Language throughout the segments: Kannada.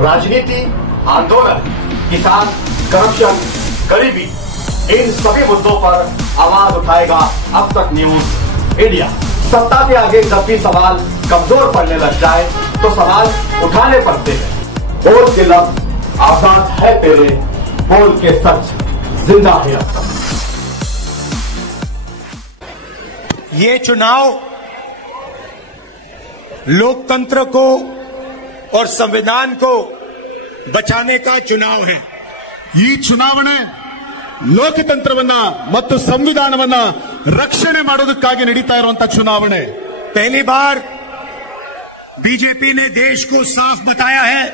राजनीति, आंदोलन, किसान, करप्शन, गरीबी, इन सभी मुद्दों पर आवाज उठाएगा अब तक न्यूज इंडिया। सत्ता के आगे जब भी सवाल कमजोर पड़ने लग जाए तो सवाल उठाने पड़ते हैं। बोल के लफ्ज आजाद है तेरे, बोल के सच जिंदा है अब तक। ये चुनाव लोकतंत्र को और संविधान को बचाने का चुनाव है। ಈ ಚುನಾವಣೆ ಲೋಕತಂತ್ರವನ್ನ ಮತ್ತು ಸಂವಿಧಾನವನ್ನ ರಕ್ಷಣೆ ಮಾಡೋದಕ್ಕಾಗಿ ನಡೀತಾ ಇರುವಂತಹ ಚುನಾವಣೆ। पहली बार बीजेपी ने देश को साफ बताया है,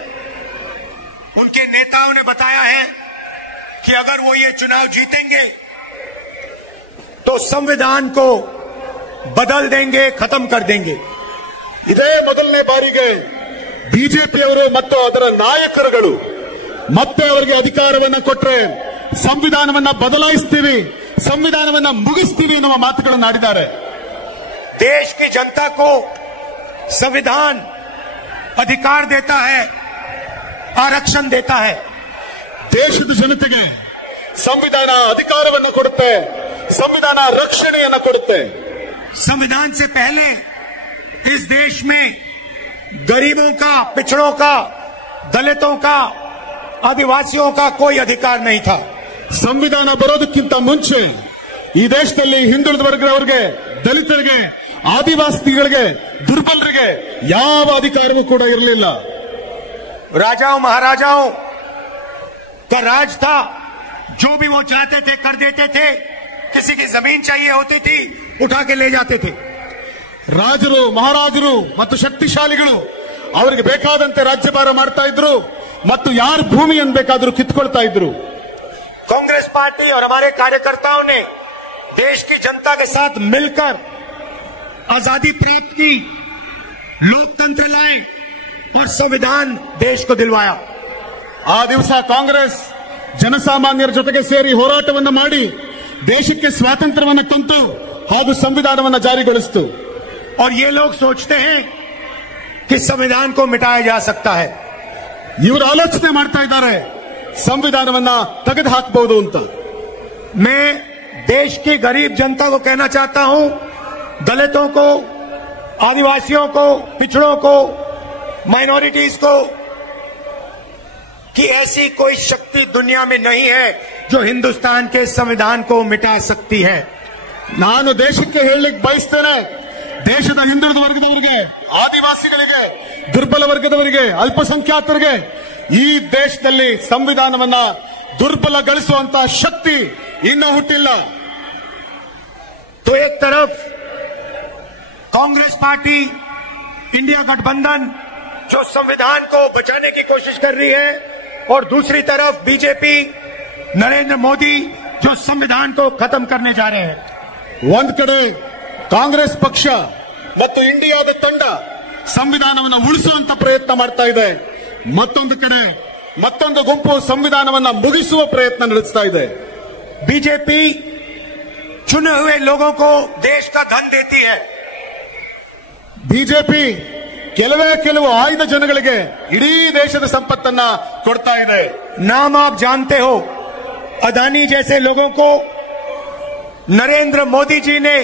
उनके नेताओं ने बताया है कि अगर वो ये चुनाव जीतेंगे तो संविधान को बदल देंगे, खत्म कर देंगे। ಇದೇ ಮೊದಲನೇ ಬಾರಿಗೆ ಬಿಜೆಪಿಯವರು ಮತ್ತು ಅದರ ನಾಯಕರುಗಳು ಮತ್ತೆ ಅವರಿಗೆ ಅಧಿಕಾರವನ್ನ ಕೊಟ್ಟರೆ ಸಂವಿಧಾನವನ್ನ ಬದಲಾಯಿಸ್ತೀವಿ, ಸಂವಿಧಾನವನ್ನ ಮುಗಿಸ್ತೀವಿ ಎನ್ನುವ ಮಾತುಗಳನ್ನು ಆಡಿದ್ದಾರೆ। देश की जनता को संविधान अधिकार देता है, आरक्षण देता है। ದೇಶದ ಜನತೆಗೆ ಸಂವಿಧಾನ ಅಧಿಕಾರವನ್ನು ಕೊಡುತ್ತೆ, ಸಂವಿಧಾನ ರಕ್ಷಣೆಯನ್ನು ಕೊಡುತ್ತೆ। संविधान से पहले इस देश में गरीबों का, पिछड़ों का, दलितों का, आदिवासियों का कोई अधिकार नहीं था। ಸಂವಿಧಾನ ಬರೋದಕ್ಕಿಂತ ಮುಂಚೆ ಈ ದೇಶದಲ್ಲಿ ಹಿಂದುಳಿದ ವರ್ಗದವರಿಗೆ, ದಲಿತರಿಗೆ, ಆದಿವಾಸಿಗಳಿಗೆ, ದುರ್ಬಲರಿಗೆ ಯಾವ ಅಧಿಕಾರವೂ ಕೂಡ ಇರಲಿಲ್ಲ। राजाओं महाराजाओं का राज था, जो भी वो चाहते थे कर देते थे। किसी की जमीन चाहिए होती थी, उठा के ले जाते थे। ರಾಜರು, ಮಹಾರಾಜರು ಮತ್ತು ಶಕ್ತಿಶಾಲಿಗಳು ಅವರಿಗೆ ಬೇಕಾದಂತೆ ರಾಜ್ಯಭಾರ ಮಾಡ್ತಾ ಇದ್ರು ಮತ್ತು ಯಾರ ಭೂಮಿಯನ್ನು ಬೇಕಾದರೂ ಕಿತ್ಕೊಳ್ತಾ ಇದ್ರು। कांग्रेस पार्टी और हमारे कार्यकर्ताओं ने देश की जनता के साथ मिलकर आजादी प्राप्त की, लोकतंत्र लाए और संविधान देश को दिलवाया। ಆ ದಿವಸ ಕಾಂಗ್ರೆಸ್ ಜನಸಾಮಾನ್ಯರ ಜೊತೆಗೆ ಸೇರಿ ಹೋರಾಟವನ್ನು ಮಾಡಿ ದೇಶಕ್ಕೆ ಸ್ವಾತಂತ್ರ್ಯವನ್ನು ತಂತು ಹಾಗೂ ಸಂವಿಧಾನವನ್ನು ಜಾರಿಗೊಳಿಸಿತು। और ये लोग सोचते हैं कि संविधान को मिटाया जा सकता है। ಇವರು ಆಲೋಚನೆ ಮಾಡ್ತಾ ಇದ್ದಾರೆ ಸಂವಿಧಾನವನ್ನ ತೆಗೆದು ಹಾಕಬಹುದು ಅಂತ। मैं देश की गरीब जनता को कहना चाहता हूं, दलितों को, आदिवासियों को, पिछड़ों को, माइनॉरिटीज को, कि ऐसी कोई शक्ति दुनिया में नहीं है जो हिंदुस्तान के संविधान को मिटा सकती है। ನಾನು ದೇಶಕ್ಕೆ ಹೇಳಲಿಕ್ಕೆ ಬಯಸ್ತೇನೆ, ದೇಶದ ಹಿಂದುಳಿದ ವರ್ಗದವರಿಗೆ, ಆದಿವಾಸಿಗಳಿಗೆ, ದುರ್ಬಲ ವರ್ಗದವರಿಗೆ, ಅಲ್ಪಸಂಖ್ಯಾತರಿಗೆ ಈ ದೇಶದಲ್ಲಿ ಸಂವಿಧಾನವನ್ನ ದುರ್ಬಲಗೊಳಿಸುವಂತಹ ಶಕ್ತಿ ಇನ್ನೂ ಹುಟ್ಟಿಲ್ಲ। तो एक तरफ कांग्रेस पार्टी, इंडिया गठबंधन जो संविधान को बचाने की कोशिश कर रही है, और दूसरी तरफ बीजेपी, नरेंद्र मोदी जो संविधान को खत्म करने जा रहे हैं। ಒಂದ್ ಕಡೆ ಕಾಂಗ್ರೆಸ್ ಪಕ್ಷ ಮತ್ತು ಇಂಡಿಯಾದ ತಂಡ ಸಂವಿಧಾನವನ್ನು ಉಳಿಸುವಂತ ಪ್ರಯತ್ನ ಮಾಡ್ತಾ ಇದೆ, ಮತ್ತೊಂದು ಕಡೆ ಮತ್ತೊಂದು ಗುಂಪು ಸಂವಿಧಾನವನ್ನ ಮುಗಿಸುವ ಪ್ರಯತ್ನ ನಡೆಸ್ತಾ ಇದೆ। बीजेपी चुने हुए लोगों को देश का धन देती है। ಬಿಜೆಪಿ ಕೆಲವು ಆಯ್ದ ಜನಗಳಿಗೆ ಇಡೀ ದೇಶದ ಸಂಪತ್ತನ್ನ ಕೊಡ್ತಾ ಇದೆ। नाम आप जानते हो, अदानी जैसे लोगों को नरेंद्र मोदी जी ने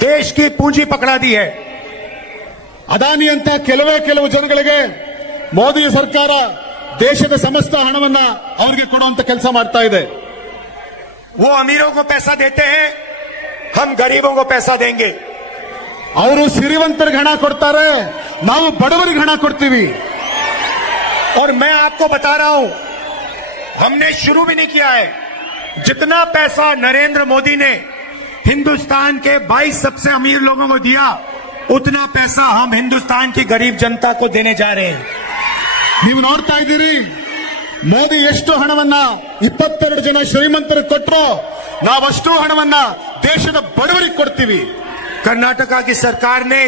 देश की पूंजी पकड़ा दी है। ಅದಾನಿ ಅಂತ ಕೆಲವು ಜನಗಳಿಗೆ ಮೋದಿ ಸರ್ಕಾರ ದೇಶದ ಸಮಸ್ತ ಹಣವನ್ನ ಅವರಿಗೆ ಕೊಡುವಂತ ಕೆಲಸ ಮಾಡ್ತಾ ಇದೆ। वो अमीरों को पैसा देते हैं, हम गरीबों को पैसा देंगे। ಅವರು ಸಿರಿವಂತರಿಗೆ ಹಣ ಕೊಡ್ತಾರೆ, ನಾವು ಬಡವರಿಗೆ ಹಣ ಕೊಡ್ತೀವಿ। और मैं आपको बता रहा हूं, हमने शुरू भी नहीं किया है। जितना पैसा नरेंद्र मोदी ने हिंदुस्तान के 22 सबसे अमीर लोगों को दिया, उतना पैसा हम हिंदुस्तान की गरीब जनता को देने जा रहे हैं। ನೀವು ನೋಡ್ತಾ ಇದ್ದೀರಿ, ಮೋದಿ ಎಷ್ಟು ಹಣವನ್ನ 22 ಜನ ಶ್ರೀಮಂತರಿಗೆ ಕೊಟ್ಟರೋ ನಾವಷ್ಟು ಹಣವನ್ನ ದೇಶದ ಬಡವರಿಗೆ ಕೊಡ್ತೀವಿ। कर्नाटका की सरकार ने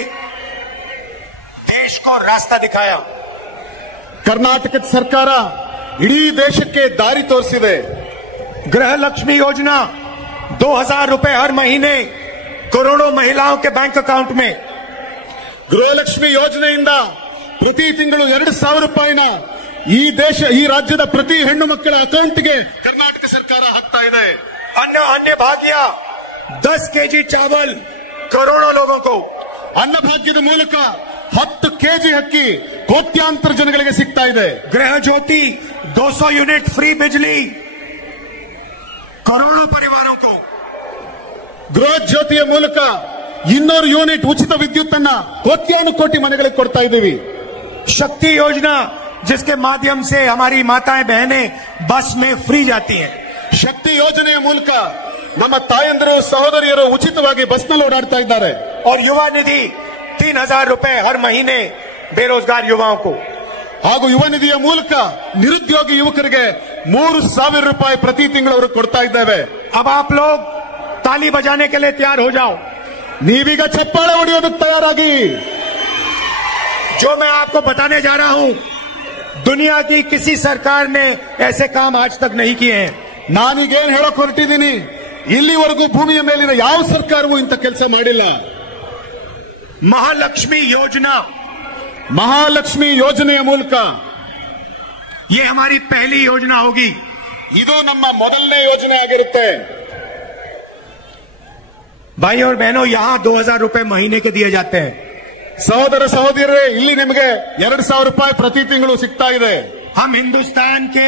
देश को रास्ता दिखाया। ಕರ್ನಾಟಕದ ಸರ್ಕಾರ ಇಡೀ ದೇಶಕ್ಕೆ ದಾರಿ ತೋರಿಸಿದೆ। गृह लक्ष्मी योजना 2000 रुपए हर महीने करोड़ों महिलाओं के बैंक अकाउंट में। ಗೃಹಲಕ್ಷ್ಮಿ ಯೋಜನೆಯಿಂದ ಪ್ರತಿ ತಿಂಗಳು 2000 ರೂಪಾಯಿನ ಈ ರಾಜ್ಯದ ಪ್ರತಿ ಹೆಣ್ಣು ಮಕ್ಕಳ ಅಕೌಂಟ್ಗೆ ಕರ್ನಾಟಕ ಸರ್ಕಾರ ಹಾಕ್ತಾ ಇದೆ. अन्य भाग्य 10 केजी चावल करोड़ों लोगों को. ಅನ್ನಭಾಗ್ಯದ ಮೂಲಕ 10 ಕೆಜಿ ಅಕ್ಕಿ ಕೋಟ್ಯಾಂತರ ಜನಗಳಿಗೆ ಸಿಗ್ತಾ ಇದೆ. गृह ज्योति 200 यूनिट फ्री बिजली करोड़ों परिवारों को. ಗೃಹ ಜ್ಯೋತಿಯ ಮೂಲಕ 200 ಯೂನಿಟ್ ಉಚಿತ ವಿದ್ಯುತ್ ಅನ್ನ ಕೋಟ್ಯಾನು ಕೋಟಿ ಮನೆಗಳಿಗೆ ಕೊಡ್ತಾ ಇದ್ದೀವಿ. शक्ति योजना जिसके माध्यम से हमारी माताएं बहनें बस में फ्री जाती हैं. ಶಕ್ತಿ ಯೋಜನೆಯ ಮೂಲಕ ನಮ್ಮ ತಾಯಂದಿರು ಸಹೋದರಿಯರು ಉಚಿತವಾಗಿ ಬಸ್ನಲ್ಲಿ ಓಡಾಡ್ತಾ ಇದ್ದಾರೆ. और युवा निधि 3000 रुपए हर महीने बेरोजगार युवाओं को. ಹಾಗೂ ಯುವ ನಿಧಿಯ ಮೂಲಕ ನಿರುದ್ಯೋಗಿ ಯುವಕರಿಗೆ 3000 ರೂಪಾಯಿ ಪ್ರತಿ ತಿಂಗಳು ಅವರು ಕೊಡ್ತಾ ಇದ್ದೇವೆ. अब आप लोग ताली बजाने के लिए तैयार हो जाओ. ನೀವೀಗ ಚಪ್ಪಾಳೆ ಹೊಡೆಯೋದಕ್ಕೆ ತಯಾರಾಗಿ. जो मैं आपको बताने जा रहा हूं दुनिया की किसी सरकार ने ऐसे काम आज तक नहीं किए हैं. ನಾನೀಗೇನ್ ಹೇಳಕ್ ಹೊರಟಿದ್ದೀನಿ, ಇಲ್ಲಿವರೆಗೂ ಭೂಮಿಯ ಮೇಲಿನ ಯಾವ ಸರ್ಕಾರವೂ ಇಂಥ ಕೆಲಸ ಮಾಡಿಲ್ಲ. ಮಹಾಲಕ್ಷ್ಮಿ ಯೋಜನೆಯ ಮೂಲಕ ये हमारी पहली योजना होगी. ಇದು ನಮ್ಮ ಮೊದಲನೇ ಯೋಜನೆ ಆಗಿರುತ್ತೆ. भाई और बहनों यहां 2000 रुपए महीने के दिए जाते हैं. ಸಹೋದರ ಸಹೋದರಿಯರೇ, ಇಲ್ಲಿ ನಿಮಗೆ 2000 ರೂಪಾಯಿ ಪ್ರತಿ ತಿಂಗಳು ಸಿಗ್ತಾ ಇದೆ. हम हिंदुस्तान के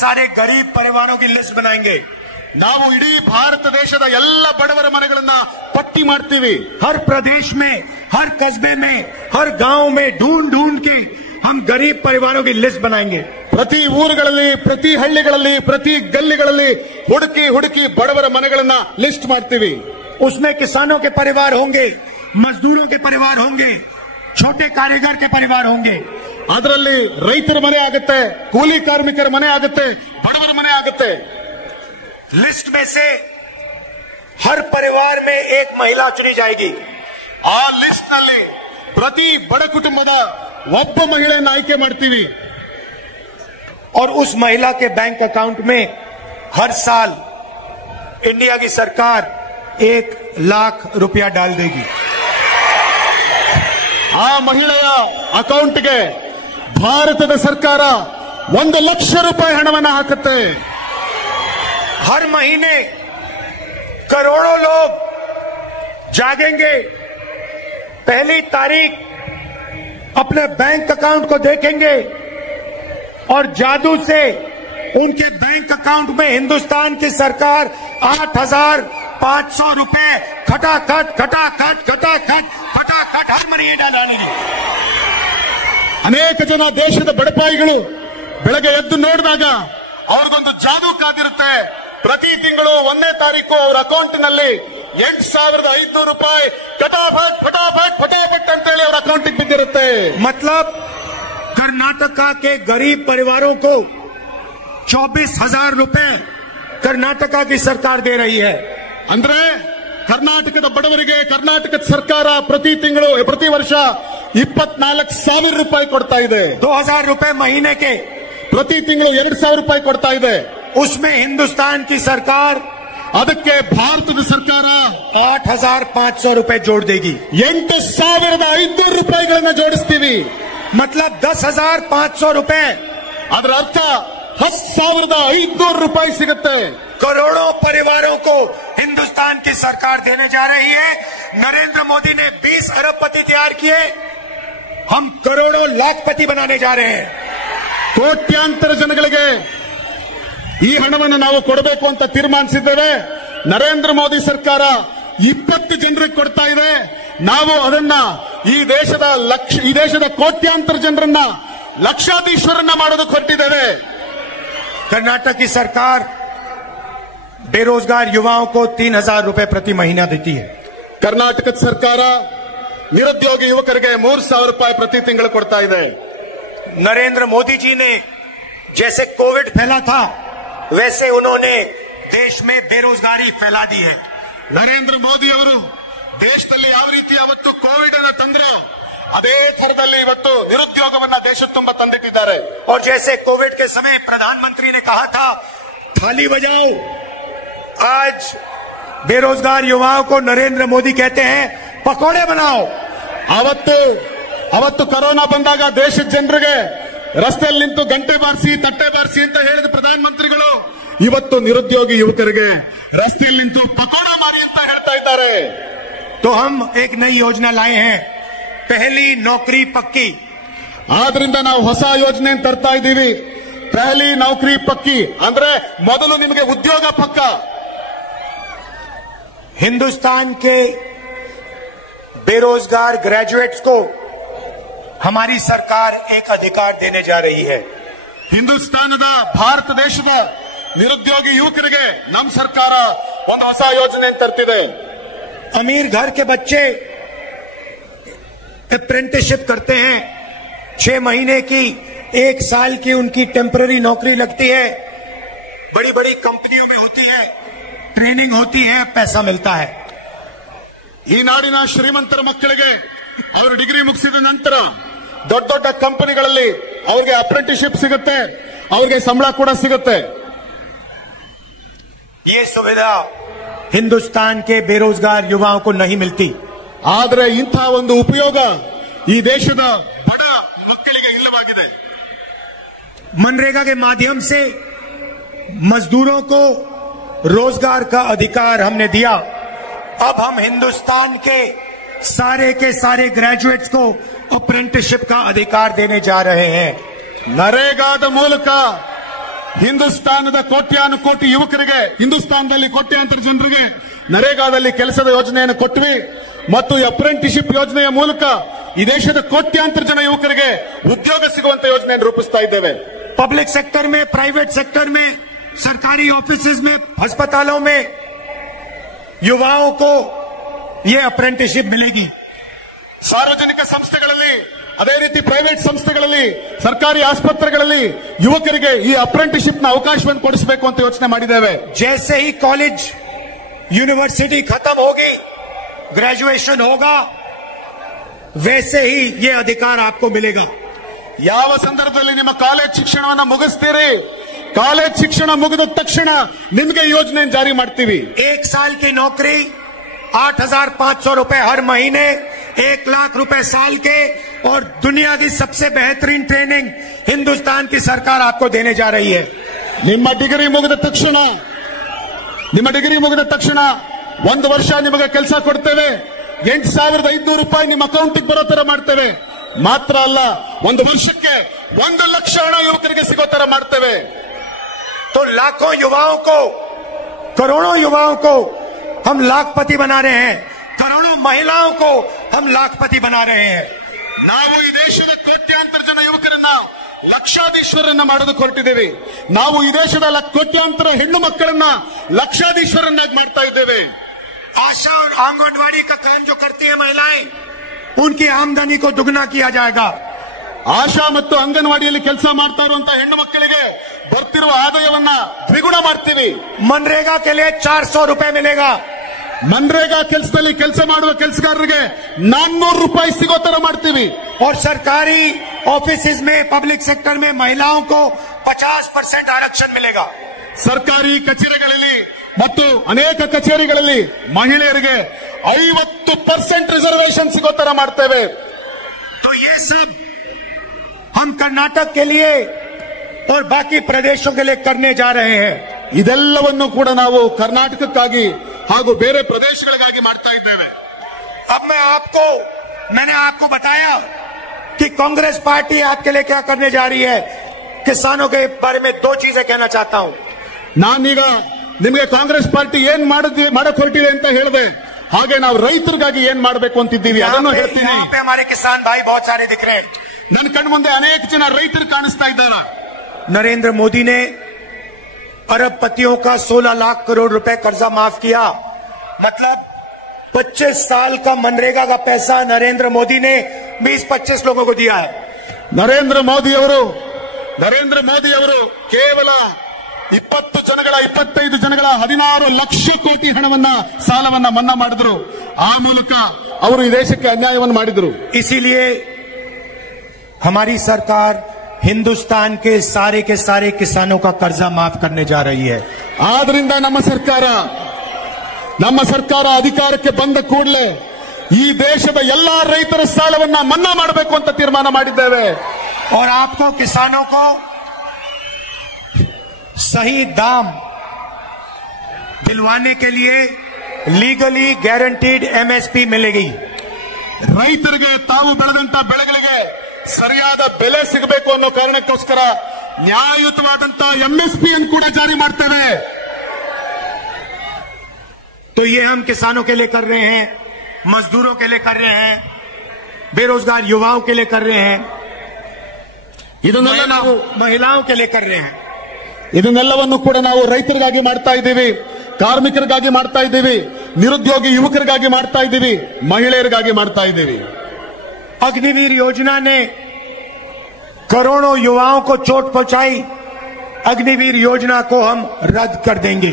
सारे गरीब परिवारों की लिस्ट बनाएंगे. ನಾವು ಇಡೀ ಭಾರತ ದೇಶದ ಎಲ್ಲ ಬಡವರ ಮನೆಗಳನ್ನ ಪಟ್ಟಿ ಮಾಡ್ತೀವಿ. हर प्रदेश में, हर कस्बे में, हर गांव में ढूंढ के हम गरीब परिवारों की लिस्ट बनाएंगे. ಪ್ರತಿ ಊರುಗಳಲ್ಲಿ, ಪ್ರತಿ ಹಳ್ಳಿಗಳಲ್ಲಿ, ಪ್ರತಿ ಗಲ್ಲಿಗಳಲ್ಲಿ ಹುಡುಕಿ ಬಡವರ ಮನೆಗಳನ್ನ ಲಿಸ್ಟ್ ಮಾಡ್ತೀವಿ. उसमें किसानों के परिवार होंगे, मजदूरों के परिवार होंगे, छोटे कारीगर के परिवार होंगे. ಅದರಲ್ಲಿ ರೈತರ ಮನೆ ಆಗುತ್ತೆ, ಕೂಲಿ ಕಾರ್ಮಿಕರ ಮನೆ ಆಗುತ್ತೆ, ಬಡವರ ಮನೆ ಆಗುತ್ತೆ. लिस्ट में से हर परिवार में एक महिला चुनी जाएगी. ಆ ಲಿಸ್ಟ್ ನಲ್ಲಿ ಪ್ರತಿ ಬಡ ಕುಟುಂಬದ ಒಬ್ಬ ಮಹಿಳೆಯನ್ನು ಆಯ್ಕೆ ಮಾಡ್ತೀವಿ. और उस महिला के बैंक अकाउंट में हर साल इंडिया की सरकार 1 लाख रुपया डाल देगी. ಆ ಮಹಿಳೆಯ ಅಕೌಂಟ್ಗೆ ಭಾರತದ ಸರ್ಕಾರ 1 ಲಕ್ಷ ರೂಪಾಯಿ ಹಣವನ್ನು ಹಾಕುತ್ತೆ. हर महीने करोड़ों लोग जागेंगे, पहली तारीख अपने बैंक अकाउंट को देखेंगे और जादू से उनके बैंक अकाउंट में हिंदुस्तान की सरकार 8500 रुपए खटाखट हर महीने डालेगी. ಅನೇಕ ಜನ ದೇಶದ ಬಡಪಾಯಿಗಳು ಬೆಳಗ್ಗೆ ಎದ್ದು ನೋಡಿದಾಗ ಅವ್ರಿಗೊಂದು ಜಾದೂ ಕಾದಿರುತ್ತೆ. ಪ್ರತಿ ತಿಂಗಳು 1ನೇ ತಾರೀಕು ಅವರ ಅಕೌಂಟ್ ನಲ್ಲಿ 8500 ರೂಪಾಯಿ ಫಟಾಫಟ್ ಅಂತೇಳಿ ಅವರ ಅಕೌಂಟ್ ಬಿದ್ದಿರುತ್ತೆ. मतलब कर्नाटका के गरीब परिवारों को 24,000 रुपए कर्नाटका की सरकार दे रही है. ಅಂದ್ರೆ ಕರ್ನಾಟಕದ ಬಡವರಿಗೆ ಕರ್ನಾಟಕದ ಸರ್ಕಾರ ಪ್ರತಿ ವರ್ಷ 24,000 ರೂಪಾಯಿ ಕೊಡ್ತಾ ಇದೆ. 2000 रुपए महीने के ಪ್ರತಿ ತಿಂಗಳು 2000 ರೂಪಾಯಿ ಕೊಡ್ತಾ ಇದೆ. उसमें हिंदुस्तान की सरकार ಅದಕ್ಕೆ ಭಾರತದ ಸರ್ಕಾರ 8500 रुपए जोड़ देगी. 8500 ರೂಪಾಯಿಗಳನ್ನ ಜೋಡಿಸ್ತೀವಿ. मतलब 10,500 रुपए. ಅದರ ಅರ್ಥ 10,500 ರೂಪಾಯಿ सिगुत्ते. करोड़ों परिवारों को हिंदुस्तान की सरकार देने जा रही है. नरेंद्र मोदी ने 20 अरबपति तैयार किए, हम करोड़ों लाखपति बनाने जा रहे हैं. ಕೋಟ್ಯಾಂತರ ಜನಗಳಿಗೆ ಈ ಹಣವನ್ನು ನಾವು ಕೊಡಬೇಕು ಅಂತ ತೀರ್ಮಾನಿಸಿದ್ದೇವೆ. ನರೇಂದ್ರ ಮೋದಿ ಸರ್ಕಾರ 20 ಜನರಿಗೆ ಕೊಡ್ತಾ ಇದೆ. ನಾವು ಅದನ್ನ ಈ ದೇಶದ ಕೋಟ್ಯಾಂತರ ಜನರನ್ನ ಲಕ್ಷಾಧೀಶ್ವರನ್ನ ಮಾಡೋದಕ್ಕೆ ಹೊರಟಿದ್ದೇವೆ. कर्नाटक की सरकार बेरोजगार युवाओं को 3000 रुपए प्रति महीना देती है. ಕರ್ನಾಟಕದ ಸರ್ಕಾರ ನಿರುದ್ಯೋಗಿ ಯುವಕರಿಗೆ 3000 ರೂಪಾಯಿ ಪ್ರತಿ ತಿಂಗಳು ಕೊಡ್ತಾ ಇದೆ. नरेंद्र मोदी जी ने जैसे कोविड फैला था वैसे उन्होंने देश में बेरोजगारी फैला दी है. ನರೇಂದ್ರ ಮೋದಿ ಅವರು ದೇಶದಲ್ಲಿ ಯಾವ ರೀತಿ ಅವತ್ತು ಕೋವಿಡ್ ಅನ್ನು ತಂದ್ರು ಅದೇ ಥರದಲ್ಲಿ ಇವತ್ತು ನಿರುದ್ಯೋಗವನ್ನ ದೇಶದ ತುಂಬ ತಂದಿಟ್ಟಿದ್ದಾರೆ. और जैसे कोविड के समय प्रधानमंत्री ने कहा था थाली बजाओ, आज बेरोजगार युवाओं को नरेंद्र मोदी कहते हैं पकौड़े बनाओ. ಅವತ್ತು ಕೊರೋನಾ ಬಂದಾಗ ದೇಶದ ಜನರಿಗೆ ರಸ್ತೆಯಲ್ಲಿ ನಿಂತು ಗಂಟೆ ಬಾರಿಸಿ ತಟ್ಟೆ ಬಾರಿಸಿ ಅಂತ ಹೇಳಿದ ಪ್ರಧಾನಮಂತ್ರಿಗಳು ಇವತ್ತು ನಿರುದ್ಯೋಗಿ ಯುವಕರಿಗೆ ರಸ್ತೆಯಲ್ಲಿ ನಿಂತು ಪಕೋಡ ಮಾರಿ ಅಂತ ಹೇಳ್ತಾ ಇದ್ದಾರೆ. तो हम एक नई योजना लाए हैं, पहली नौकरी पक्की. ಆದ್ರಿಂದ ನಾವು ಹೊಸ ಯೋಜನೆ ತರ್ತಾ ಇದ್ದೀವಿ. ಪಹಲಿ ನೌಕರಿ ಪಕ್ಕಿ ಅಂದ್ರೆ ಮೊದಲು ನಿಮಗೆ ಉದ್ಯೋಗ ಪಕ್ಕ. हिंदुस्तान के बेरोजगार ग्रेजुएट्स को हमारी सरकार एक अधिकार देने जा रही है. ಹಿಂದೂಸ್ತಾನದ ಭಾರತ ದೇಶದ ನಿರುದ್ಯೋಗಿ ಯುವಕರಿಗೆ ನಮ್ಮ ಸರ್ಕಾರ ಒಂದು ಹೊಸ ಯೋಜನೆ ತರ್ತಿದೆ. अमीर घर के बच्चे अप्रेंटिसशिप करते हैं, 6 महीने की 1 साल की उनकी टेम्पररी नौकरी लगती है, बड़ी बड़ी कंपनियों में होती है, ट्रेनिंग होती है, पैसा मिलता है. ಈ ನಾಡಿನ ಶ್ರೀಮಂತರ ಮಕ್ಕಳಿಗೆ ಅವರು ಡಿಗ್ರಿ ಮುಗಿಸಿದ ನಂತರ ದೊಡ್ಡ ದೊಡ್ಡ ಕಂಪನಿಗಳಲ್ಲಿ ಅವ್ರಿಗೆ ಅಪ್ರೆಂಟಿಸ್ಶಿಪ್ ಸಿಗುತ್ತೆ, ಅವ್ರಿಗೆ ಸಂಬಳ ಕೂಡ ಸಿಗುತ್ತೆ. ये सुविधा हिंदुस्तान के बेरोजगार युवाओं को नहीं मिलती. ಆದರೆ ಇಂಥ ಒಂದು ಉಪಯೋಗ ಈ ದೇಶದ ಬಡ ಮಕ್ಕಳಿಗೆ ಇಲ್ಲವಾಗಿದೆ. मनरेगा के माध्यम से मजदूरों को रोजगार का अधिकार हमने दिया. अब हम हिंदुस्तान के सारे ग्रेजुएट्स को अप्रेंटिसशिप का अधिकार देने जा रहे हैं. ನರೇಗಾದ ಮೂಲಕ ಹಿಂದೂಸ್ತಾನದ ಕೋಟ್ಯಾನುಕೋಟಿ ಯುವಕರಿಗೆ, ಹಿಂದೂಸ್ತಾನದಲ್ಲಿ ಕೋಟ್ಯಾಂತರ ಜನರಿಗೆ ನರೇಗಾದಲ್ಲಿ ಕೆಲಸದ ಯೋಜನೆಯನ್ನು ಕೊಟ್ವಿ ಮತ್ತು ಅಪ್ರೆಂಟಿಸ್ಶಿಪ್ ಯೋಜನೆಯ ಮೂಲಕ ಈ ದೇಶದ ಕೋಟ್ಯಾಂತರ ಜನ ಯುವಕರಿಗೆ ಉದ್ಯೋಗ ಸಿಗುವಂತ ಯೋಜನೆಯನ್ನು ರೂಪಿಸ್ತಾ ಇದ್ದೇವೆ. पब्लिक सेक्टर में, प्राइवेट सेक्टर में, सरकारी ऑफिसेज में, अस्पतालों में युवाओं को ये अप्रेंटिसशिप मिलेगी. ಸಾರ್ವಜನಿಕ ಸಂಸ್ಥೆಗಳಲ್ಲಿ, ಅದೇ ರೀತಿ ಪ್ರೈವೇಟ್ ಸಂಸ್ಥೆಗಳಲ್ಲಿ, ಸರ್ಕಾರಿ ಆಸ್ಪತ್ರೆಗಳಲ್ಲಿ ಯುವಕರಿಗೆ ಈ ಅಪ್ರೆಂಟಿಸ್ಶಿಪ್ ನ ಅವಕಾಶವನ್ನು ಕೊಡಿಸಬೇಕು ಅಂತ ಯೋಚನೆ ಮಾಡಿದ್ದೇವೆ. जैसे ही कॉलेज यूनिवर्सिटी खत्म होगी, ग्रेजुएशन होगा, वैसे ही ये अधिकार आपको मिलेगा. ಯಾವ ಸಂದರ್ಭದಲ್ಲಿ ನಿಮ್ಮ ಕಾಲೇಜ್ ಶಿಕ್ಷಣವನ್ನ ಮುಗಿಸ್ತೀರಿ, ಕಾಲೇಜ್ ಶಿಕ್ಷಣ ಮುಗಿದ ತಕ್ಷಣ ನಿಮಗೆ ಯೋಜನೆ ಜಾರಿ ಮಾಡ್ತೀವಿ. 1 साल की नौकरी 8,500 रुपए हर महीने, 1 लाख रुपए साल के, और दुनिया की सबसे बेहतरीन ट्रेनिंग हिंदुस्तान की सरकार आपको देने जा रही है. ನಿಮ್ಮ ಡಿಗ್ರಿ ಮುಗಿದ ತಕ್ಷಣ 1 ವರ್ಷ ನಿಮಗೆ ಕೆಲಸ ಕೊಡ್ತೇವೆ, 8,500 ರೂಪಾಯಿ ನಿಮ್ಮ ಅಕೌಂಟಿಗೆ ಬರೋ ತರ ಮಾಡ್ತೇವೆ. ಮಾತ್ರ ಅಲ್ಲ, 1 ವರ್ಷಕ್ಕೆ 1 ಲಕ್ಷ ಹಣ ಯುವಕರಿಗೆ ಸಿಗೋ ತರ ಮಾಡ್ತೇವೆ. तो लाखों युवाओं को, करोड़ों युवाओं को हम लाखपति बना रहे हैं, करोड़ों महिलाओं को हम लाखपति बना रहे हैं. ನಾವು ಈ ದೇಶದ ಕೋಟ್ಯಾಂತರ ಜನ ಯುವಕರನ್ನ ಲಕ್ಷಾಧೀಶ್ವರನ್ನ ಮಾಡೋದಕ್ಕೆ ಹೊರಟಿದ್ದೇವೆ. ನಾವು ಈ ದೇಶದ ಕೋಟ್ಯಾಂತರ ಹೆಣ್ಣು ಮಕ್ಕಳನ್ನ ಲಕ್ಷಾಧೀಶ್ವರನ್ನಾಗಿ ಮಾಡ್ತಾ ಇದ್ದೇವೆ. आशा और आंगनवाड़ी का काम जो करती है महिलाएं, उनकी आमदनी को दुगना किया जाएगा. ಆಶಾ ಮತ್ತು ಅಂಗನವಾಡಿಯಲ್ಲಿ ಕೆಲಸ ಮಾಡ್ತಾ ಇರುವಂತಹ ಹೆಣ್ಣು ಮಕ್ಕಳಿಗೆ ಬರ್ತಿರುವ ಆದಾಯವನ್ನ ದ್ವಿಗುಣ ಮಾಡ್ತೀವಿ. मनरेगा के लिए 400 रुपए मिलेगा. ಮನ್ರೇಗಾ ಕೆಲಸದಲ್ಲಿ ಕೆಲಸ ಮಾಡುವ ಕೆಲಸಗಾರರಿಗೆ 400 ರೂಪಾಯಿ ಸಿಗೋ ತರ ಮಾಡ್ತೀವಿ. और सरकारी ऑफिसेज में, पब्लिक सेक्टर में महिलाओं को 50% आरक्षण मिलेगा. ಸರ್ಕಾರಿ ಕಚೇರಿಗಳಲ್ಲಿ ಮತ್ತು ಅನೇಕ ಕಚೇರಿಗಳಲ್ಲಿ ಮಹಿಳೆಯರಿಗೆ 50% ರಿಸರ್ವೇಶನ್ ಸಿಗೋ ತರ ಮಾಡ್ತೇವೆ. तो ये सब हम कर्नाटक के लिए और बाकी प्रदेशों के लिए करने जा रहे हैं. ಇದೆಲ್ಲವನ್ನು ಕೂಡ ನಾವು ಕರ್ನಾಟಕಕ್ಕಾಗಿ ಹಾಗೂ ಬೇರೆ ಪ್ರದೇಶಗಳಿಗಾಗಿ ಮಾಡ್ತಾ ಇದ್ದೇವೆ. अब मैंने आपको बताया कि कांग्रेस पार्टी आपके लिए क्या करने जा रही है. किसानों के बारे में 2 चीजें कहना चाहता हूं. ನಾನೀಗ ನಿಮಗೆ ಕಾಂಗ್ರೆಸ್ ಪಾರ್ಟಿ ಏನ್ ಮಾಡಕ್ ಹೊರಟಿದೆ ಅಂತ ಹೇಳಿದೆ, ಹಾಗೆ ನಾವು ರೈತರಿಗಾಗಿ ಏನ್ ಮಾಡಬೇಕು ಅಂತಿದ್ದೀವಿ ಅದನ್ನು ಹೇಳ್ತೀನಿ. यहाँ पे हमारे किसान भाई बहुत सारे दिख रहे हैं. ನನ್ನ ಕಣ್ಣು ಮುಂದೆ ಅನೇಕ ಜನ ರೈತರು ಕಾಣಿಸ್ತಾ ಇದ್ದಾರೆ. नरेंद्र मोदी ने अरबपतियों का 16 लाख करोड़ रुपए कर्जा माफ किया. मतलब 25 साल का मनरेगा का पैसा नरेंद्र मोदी ने 20-25 लोगों को दिया है. ನರೇಂದ್ರ ಮೋದಿ ಅವರು ಕೇವಲ 25 ಜನಗಳ 16 ಲಕ್ಷ ಕೋಟಿ ಹಣವನ್ನ ಸಾಲವನ್ನ ಮನ್ನಾ ಮಾಡಿದ್ರು. ಆ ಮೂಲಕ ಅವರು ಈ ದೇಶಕ್ಕೆ ಅನ್ಯಾಯವನ್ನು ಮಾಡಿದ್ರು. इसीलिए हमारी सरकार हिंदुस्तान के सारे किसानों का कर्जा माफ करने जा रही है. ಆದ್ರಿಂದ ನಮ್ಮ ಸರ್ಕಾರ ಅಧಿಕಾರಕ್ಕೆ ಬಂದ ಕೂಡಲೇ ಈ ದೇಶದ ಎಲ್ಲಾ ರೈತರ ಸಾಲವನ್ನ ಮನ್ನಾ ಮಾಡಬೇಕು ಅಂತ ತೀರ್ಮಾನ ಮಾಡಿದ್ದೇವೆ. और आपको किसानों को सही दाम दिलवाने के लिए लीगली गारंटीड एमएसपी मिलेगी। ರೈತರಿಗೆ ತಾವು ಬೆಳೆದಂತ ಬೆಳೆಗಳಿಗೆ ಸರಿಯಾದ ಬೆಲೆ ಸಿಗಬೇಕು ಅನ್ನೋ ಕಾರಣಕ್ಕೋಸ್ಕರ ನ್ಯಾಯಯುತವಾದಂತ ಎಂಎಸ್ಪಿ ಅನ್ನು ಕೂಡ ಜಾರಿ ಮಾಡ್ತೇವೆ। तो ये हम किसानों के लिए कर रहे हैं, मजदूरों के लिए कर रहे हैं, बेरोजगार युवाओं के लिए कर रहे हैं, ಇದನ್ನೆಲ್ಲ ನಾವು महिलाओं के लिए कर रहे हैं। ಇದನ್ನೆಲ್ಲವನ್ನು ಕೂಡ ನಾವು ರೈತರಿಗಾಗಿ ಮಾಡ್ತಾ ಇದ್ದೀವಿ, ಕಾರ್ಮಿಕರಿಗಾಗಿ ಮಾಡ್ತಾ ಇದ್ದೀವಿ, ನಿರುದ್ಯೋಗಿ ಯುವಕರಿಗಾಗಿ ಮಾಡ್ತಾ ಇದ್ದೀವಿ, ಮಹಿಳೆಯರಿಗಾಗಿ ಮಾಡ್ತಾ ಇದ್ದೀವಿ। अग्निवीर योजना ने करोड़ों युवाओं को चोट पहुंचाई। अग्निवीर योजना को हम रद्द कर देंगे,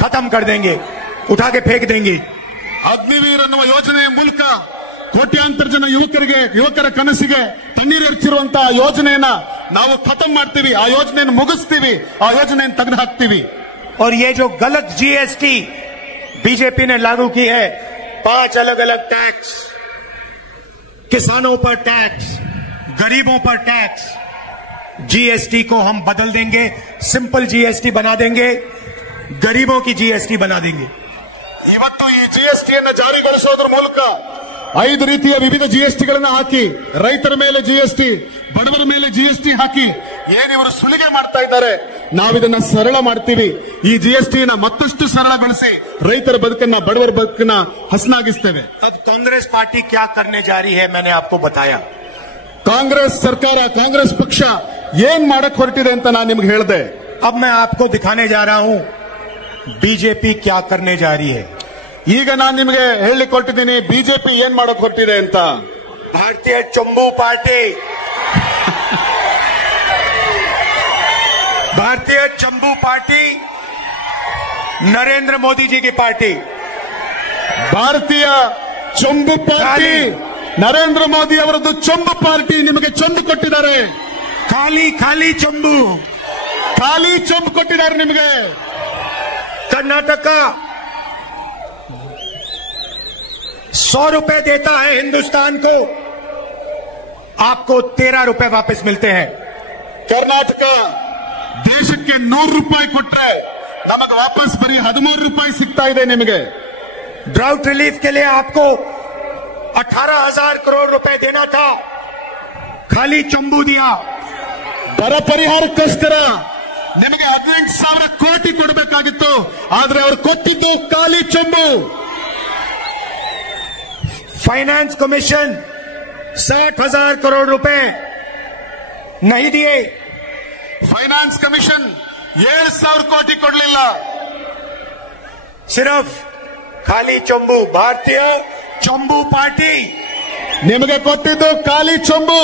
खत्म कर देंगे, उठा के फेंक देंगे। ಅಗ್ನಿವೀರ್ ಅನ್ನುವ ಯೋಜನೆಯ ಮೂಲಕ ಕೋಟ್ಯಾಂತರ ಜನ ಯುವಕರ ಕನಸಿಗೆ ತಣ್ಣೀರು ಎರಚಿರುವಂತಹ ಯೋಜನೆಯನ್ನ ನಾವು ಖತಮ್ ಮಾಡ್ತೀವಿ, ಆ ಯೋಜನೆಯನ್ನು ಮುಗಿಸ್ತೀವಿ, ಆ ಯೋಜನೆಯನ್ನು ತೆಗೆದು ಹಾಕ್ತೀವಿ। और ये जो गलत जीएसटी बीजेपी ने लागू की है, 5 अलग अलग टैक्स, किसानों पर टैक्स, गरीबों पर टैक्स, जीएसटी को हम बदल देंगे, सिंपल जीएसटी बना देंगे, गरीबों की जीएसटी बना देंगे। ಇವತ್ತು ಈ ಜಿಎಸ್ಟಿಯನ್ನು ಜಾರಿಗೊಳಿಸೋದ್ರ ಮೂಲಕ 5 ರೀತಿಯ ವಿವಿಧ ಜಿಎಸ್ಟಿಗಳನ್ನು ಹಾಕಿ ರೈತರ ಮೇಲೆ ಜಿಎಸ್ಟಿ, ಬಡವರ ಮೇಲೆ ಜಿಎಸ್ಟಿ ಹಾಕಿ ಏನಿವರು ಸುಲಿಗೆ ಮಾಡ್ತಾ ಇದ್ದಾರೆ, ನಾವಿದನ್ನ ಸರಳ ಮಾಡ್ತೀವಿ। ಈ ಜಿಎಸ್ಟಿನ ಮತ್ತಷ್ಟು ಸರಳಗೊಳಿಸಿ ರೈತರ ಬದುಕನ್ನ, ಬಡವರ ಬದುಕನ್ನ ಹಸನಾಗಿಸ್ತೇವೆ। अब कांग्रेस पार्टी क्या करने जा रही है, मैंने आपको बताया। ಕಾಂಗ್ರೆಸ್ ಸರ್ಕಾರ, ಕಾಂಗ್ರೆಸ್ ಪಕ್ಷ ಏನ್ ಮಾಡಕ್ ಹೊರಟಿದೆ ಅಂತ ನಾನು ನಿಮ್ಗೆ ಹೇಳಿದೆ। अब मैं आपको दिखाने जा रहा हूं बीजेपी क्या करने जा रही है। ಈಗ ನಾನು ನಿಮಗೆ ಹೇಳಲಿಕ್ಕೆ ಹೊರಟಿದ್ದೀನಿ ಬಿಜೆಪಿ ಏನ್ ಮಾಡಕ್ ಹೊರಟಿದೆ ಅಂತ। भारतीय चंबू पार्टी, भारतीय चंबू पार्टी नरेंद्र मोदी जी की पार्टी, ಭಾರತೀಯ ಚೊಂಬು ಪಾರ್ಟಿ ನರೇಂದ್ರ ಮೋದಿ ಅವರದ್ದು ಚೊಂಬು ಪಾರ್ಟಿ ನಿಮಗೆ ಚೊಂಬು ಕೊಟ್ಟಿದ್ದಾರೆ। खाली खाली चंबू, ಖಾಲಿ ಚೊಂಬು ಕೊಟ್ಟಿದ್ದಾರೆ ನಿಮಗೆ। कर्नाटका 100 रुपए देता है हिंदुस्तान को, आपको 13 रुपए वापस मिलते हैं। ಕರ್ನಾಟಕ ದೇಶಕ್ಕೆ 100 ರೂಪಾಯಿ ಕೊಟ್ರೆ ನಮಗೆ ವಾಪಸ್ ಬರೀ 13 ರೂಪಾಯಿ ಸಿಗ್ತಾ ಇದೆ ನಿಮಗೆ। ड्राउट रिलीफ के लिए आपको 18,000 करोड़ रुपए देना था, खाली चंबू दिया। ಬರ ಪರಿಹಾರಕ್ಕೋಸ್ಕರ ನಿಮಗೆ 18,000 ಕೋಟಿ ಕೊಡಬೇಕಾಗಿತ್ತು, ಆದ್ರೆ ಅವರು ಕೊಟ್ಟಿದ್ದು ಖಾಲಿ ಚೊಂಬು। फाइनेंस कमीशन 60,000 करोड़ रुपए नहीं दिए। ಫೈನಾನ್ಸ್ ಕಮಿಷನ್ 7,000 ಕೋಟಿ ಕೊಡಲಿಲ್ಲ। सिर्फ खाली चंबू, भारतीय चंबू पार्टी ನಿಮಗೆ ಕೊಟ್ಟಿದ್ದು ಖಾಲಿ ಚೊಂಬು,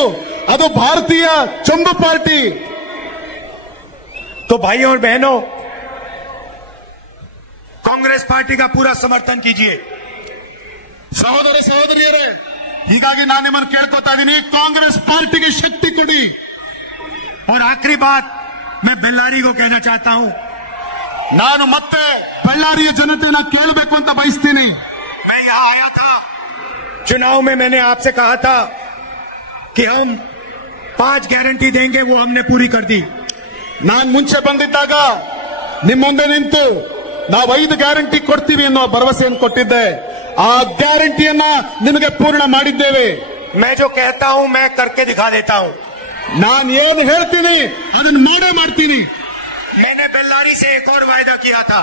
ಅದು ಭಾರತೀಯ ಚೊಂಬು ಪಾರ್ಟಿ। तो भाइयों और बहनों, कांग्रेस पार्टी का पूरा समर्थन कीजिए। ಸಹೋದರ ಸಹೋದರಿಯರೇ, ಹೀಗಾಗಿ ನಾನು ನಿಮ್ಮನ್ನು ಕೇಳ್ಕೊತಾ ಇದ್ದೀನಿ, ಕಾಂಗ್ರೆಸ್ ಪಾರ್ಟಿಗೆ ಶಕ್ತಿ ಕೊಡಿ। और आखिरी बात मैं बेल्लारी को कहना चाहता हूं, ನಾನು ಮತ್ತೆ ಬಳ್ಳಾರಿಯ ಜನತೆನ ಕೇಳಬೇಕು ಅಂತ ಬಯಸ್ತೀನಿ। मैं यहां आया था, चुनाव में मैंने आपसे कहा था कि हम 5 गारंटी देंगे, वो हमने पूरी कर दी। ನಾನು ಮುಂಚೆ ಬಂದಿದ್ದಾಗ ನಿಮ್ಮ ಮುಂದೆ ನಿಂತು ನಾವು 5 ಗ್ಯಾರಂಟಿ ಕೊಡ್ತೀವಿ ಅನ್ನೋ ಭರವಸೆಯನ್ನು ಕೊಟ್ಟಿದ್ದೆ, ಆ ಗ್ಯಾರಂಟಿಯನ್ನ ನಿಮಗೆ ಪೂರ್ಣ ಮಾಡಿದ್ದೇವೆ। मैं जो कहता हूं मैं करके दिखा देता हूं। ನಾನು ಏನು ಹೇಳ್ತೀನಿ ಅದನ್ನ ಮಾಡೇ ಮಾಡ್ತೀನಿ। मैंने बेल्लारी से एक और वायदा किया था,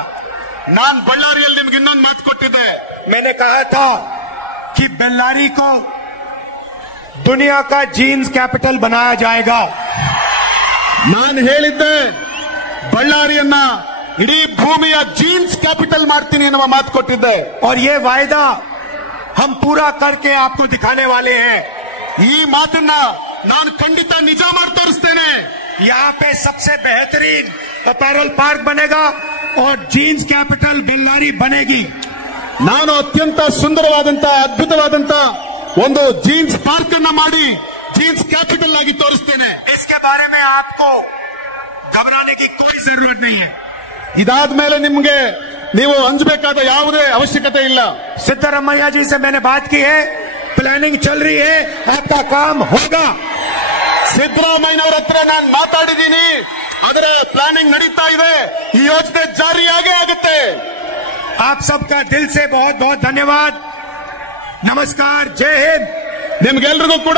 ನಾನು ಬಳ್ಳಾರಿಯಲ್ಲಿ ನಿಮ್ಗೆ ಇನ್ನೊಂದು ಮಾತು ಕೊಟ್ಟಿದ್ದೆ। मैंने कहा था कि बेल्लारी को दुनिया का जीन्स कैपिटल बनाया जाएगा। ನಾನು ಹೇಳಿದ್ದೆ ಬಳ್ಳಾರಿಯನ್ನ ಇಡೀ ಭೂಮಿಯ ಜೀನ್ಸ್ ಕ್ಯಾಪಿಟಲ್ ಮಾಡ್ತೀನಿ ಎನ್ನುವ ಮಾತು ಕೊಟ್ಟಿದ್ದೆ। और ये वायदा हम पूरा करके आपको दिखाने वाले हैं। ಈ ಮಾತನ್ನ ನಾನು ಖಂಡಿತ ನಿಜ ಮಾಡಿ ತೋರಿಸ್ತೇನೆ। यहाँ पे सबसे बेहतरीन अपैरल पार्क बनेगा और जीन्स कैपिटल बेल्लारी बनेगी। ನಾನು ಅತ್ಯಂತ ಸುಂದರವಾದಂತ, ಅದ್ಭುತವಾದಂತ ಒಂದು ಜೀನ್ಸ್ ಪಾರ್ಕ್ ಅನ್ನ ಮಾಡಿ ಜೀನ್ಸ್ ಕ್ಯಾಪಿಟಲ್ ಆಗಿ ತೋರಿಸ್ತೇನೆ। इसके बारे में आपको घबराने की कोई जरूरत नहीं है। ಇದಾದ್ಮೇಲೆ ನಿಮ್ಗೆ ನೀವು ಅಂಜಬೇಕಾದ ಯಾವುದೇ ಅವಶ್ಯಕತೆ ಇಲ್ಲ। सिद्धरमैया जी से मैंने बात की है, प्लानिंग चल रही है, आपका काम होगा। ಸಿದ್ದರಾಮಯ್ಯನವರ ಹತ್ರ ನಾನು ಮಾತಾಡಿದ್ದೀನಿ, ಅದರ ಪ್ಲಾನಿಂಗ್ ನಡೀತಾ ಇದೆ, ಈ ಯೋಜನೆ ಜಾರಿಯಾಗೇ ಆಗುತ್ತೆ. आप सबका दिल से बहुत बहुत धन्यवाद. नमस्कार. जय हिंद. ನಿಮ್ಗೆಲ್ರಿಗೂ ಕೂಡ